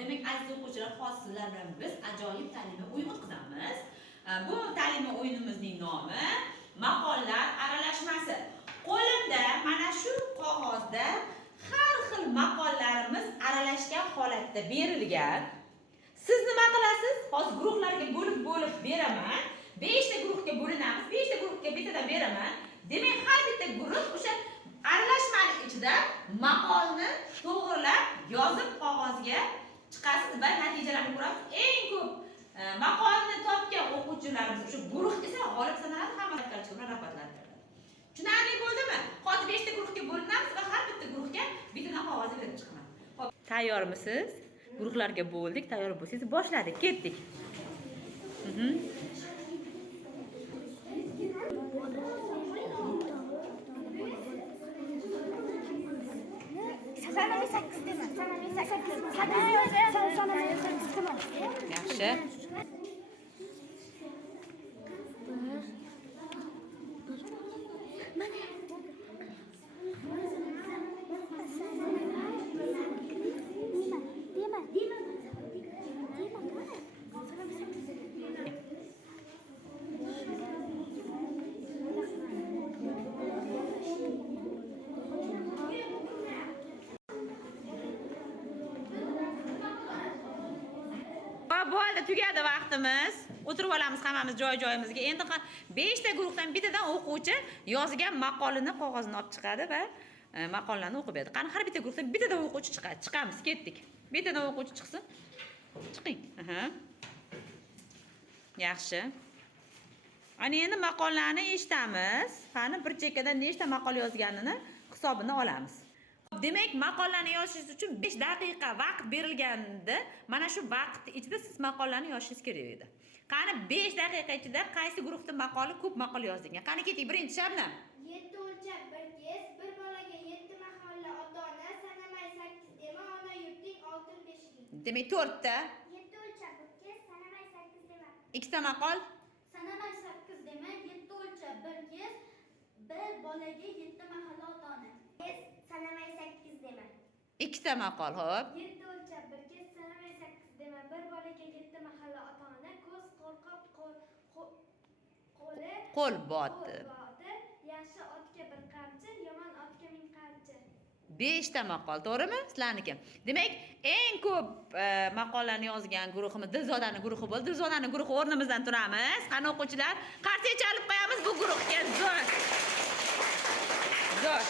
demak aziz o'quvchilar, hozir sizlar bilan biz ajoyib ta'limiy o'yin o'tkazamiz. Bu ta'limiy o'yinimizning nomi maqollar aralashmasi. Qo'limda mana shu qog'ozda har xil maqollarimiz aralashgan holatda berilgan. Siz nima qilasiz? Hozir guruhlarga bo'lib beraman. 5 ta guruhga bo'linamiz. 5 ta guruhga bittadan beraman. Demak, har bitta guruh o'sha aralashmani ichida maqolni to'g'rilab yozib qog'ozga chiqasiz va natijalarni ko'rasiz. Eng ko'p maqolni topgan o'quvchilarimiz o'sha guruh esa g'olib sanaladi, hamma chiqib rag'batlantiriladi. Tushunarli bo'ldimi? Hozir 5 ta guruhga bo'linamiz va har bitta guruhga bittadan qog'oz berib chiqaman. Xo'p, tayyormisiz? Guruhlarga bo'ldik, tayyor bo'lsangiz boshladik, ketdik. Sanamay 8 dema. Sanamay 8. Sanamay 8 dema. Yaxshi. Bo'ldi, tugadi vaqtimiz. O'tirib olamiz hammamiz joy-joyimizga. Endi 5 ta guruhdan bittadan o'quvchi yozgan maqolini qog'ozini olib chiqadi va maqollarni o'qib beradi. Qani har bitta guruhdan bittadan o'quvchi chiqadi. Chiqamiz, ketdik. Bittadan o'quvchi chiqsin. Chiqing. Yaxshi. Ana endi maqollarni eshitamiz. Qani bir chekkada nechta maqol yozganini hisobini olamiz. Demak, maqollarni yozishingiz uchun 5 daqiqa vaqt berilganda, mana shu vaqt ichida siz maqollarni yozishingiz kerak edi. Qani 5 daqiqa ichida qaysi guruhda maqoli ko'p maqol yozdingiz? Qani keting, birinchi Shabnam. 7 o'lchab 1 kes, bir bolaga 7 mahalla ota-ona, sanamay 8 dema, ona yurting oltin beshiging. Demak, 4 ta. 7 o'lchab 1 kes, sanamay 8 dema. 2 ta maqol. Sanamay 8 dema, 7 o'lchab 1 kes, bir bolaga 7 mahalla ota-ona. Sanamay 8 dema. 2 ta maqol, xo'p. 7 o'lchab 1 kes, sanamay 8 dema, bir bolaga 7 mahalla ota-ona, ko'z qo'rqib Qo'l botdi. Yaxshi otga bir qamchi, yomon otga ming qamchi. 5 ta maqol, to'g'rimi? Sizlarniki. Demak, eng ko'p maqollarni yozgan guruhimiz Dilzodaning guruhi bo'ldi. Dilzodaning guruhi o'rnimizdan turamiz. Qani o'quvchilar, qarsak chalib qo'yamiz bu guruhga. Zo'r.